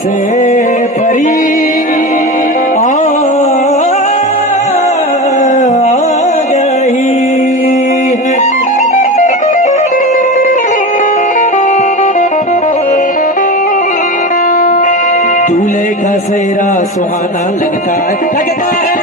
से परी आ गई है। दूल्हे का सेहरा सुहाना लगता है, लगता है,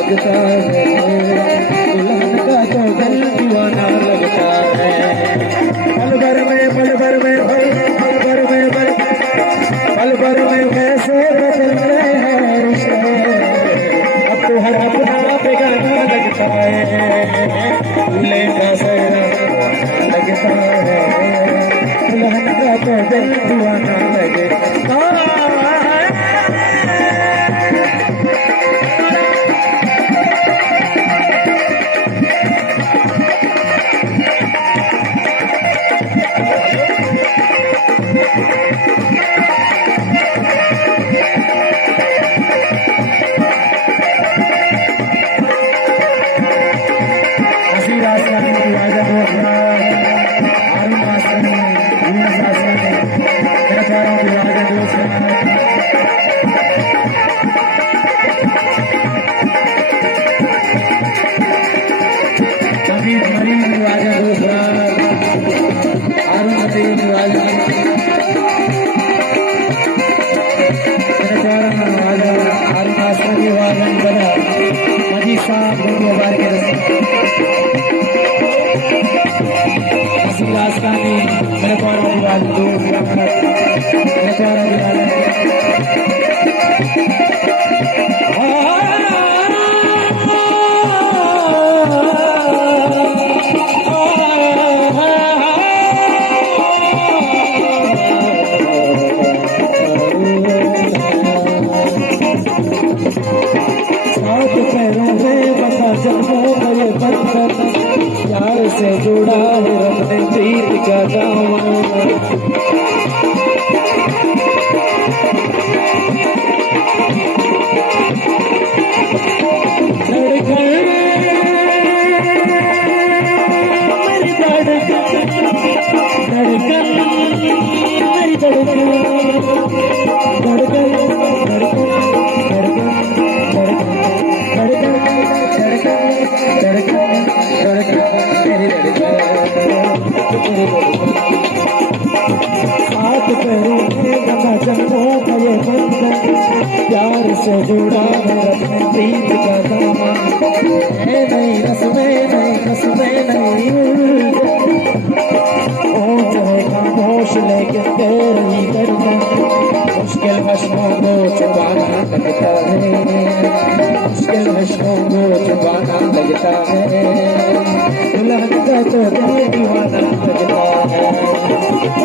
लगता है दुल्हन का तो दिल दीवाना लगता है। पल भर में कैसे बदलते हैं रिश्ते, अब तो हर अपना बेगाना लगता है। दूल्हे का सेहरा लगता है दुल्हन का तो दिल दीवाना लगता है। प्यार से जुड़ा है अपने प्रीत का दामन, प्यार से जुड़ा है अपने प्रीत का दामन। नहीं रस्में नहीं होश है खामोश लेकिन तेरी ही धड़कन, मुश्किल हश्मों को छुपाना लगता है, मुश्किल हश्मों को छुपाना लगता है। दुल्हन का तो दिल दीवाना लगता है,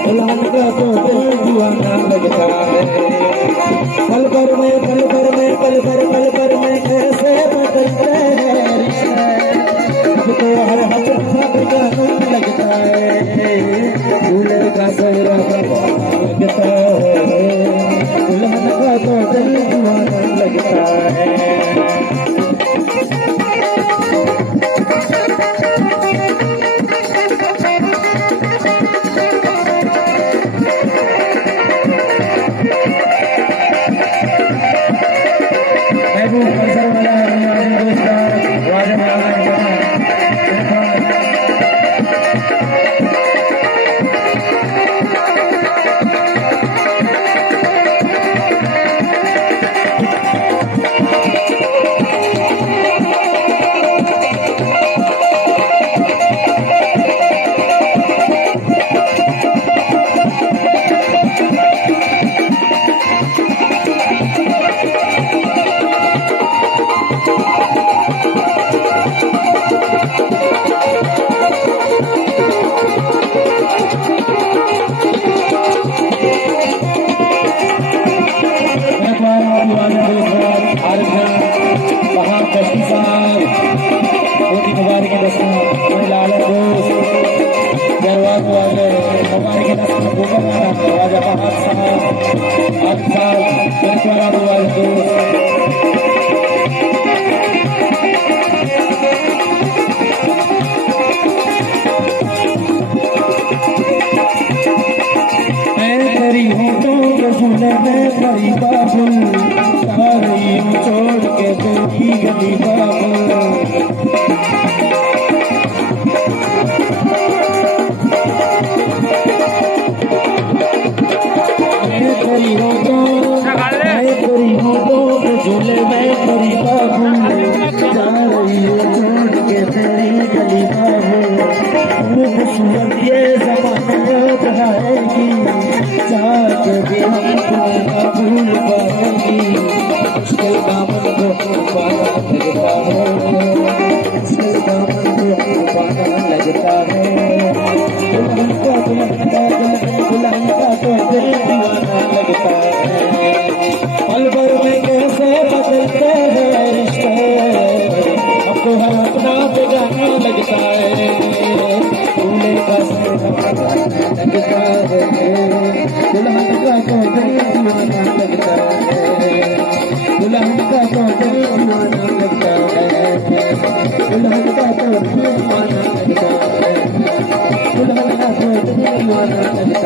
दुल्हन का तो दिल दीवाना लगता है। पल भर में कैसे बदलते हैं रिश्ते, अब तो हर अपना बेगाना लगता है। दूल्हे का सेहरा लगता है दुल्हन का तो दिल दीवाना लगता है। छोड़ के बेटी गली झूले में तेरी बाबू जा रही हो छोड़ के तेरी गली बाबू खूबसूरत ये ज़माना याद आएगी जाके भी हम तुम्हें भूल पाएगी मुश्किल दामन को पाना लगता है मुश्किल दामन को पाना लगता है दुल्हन का तो दिल दीवाना लगता है पल भर में कैसे बदलते हैं रिश्ते हमको हर अपना बेगाना लगता है दूल्हे का लगता है दुल्हन का तो दिल दीवाना लगता है दुल्हन का तो दिल दीवाना लगता है दुल्हन का तो दिल दीवाना लगता है दुल्हन का तो दिल दीवाना लगता है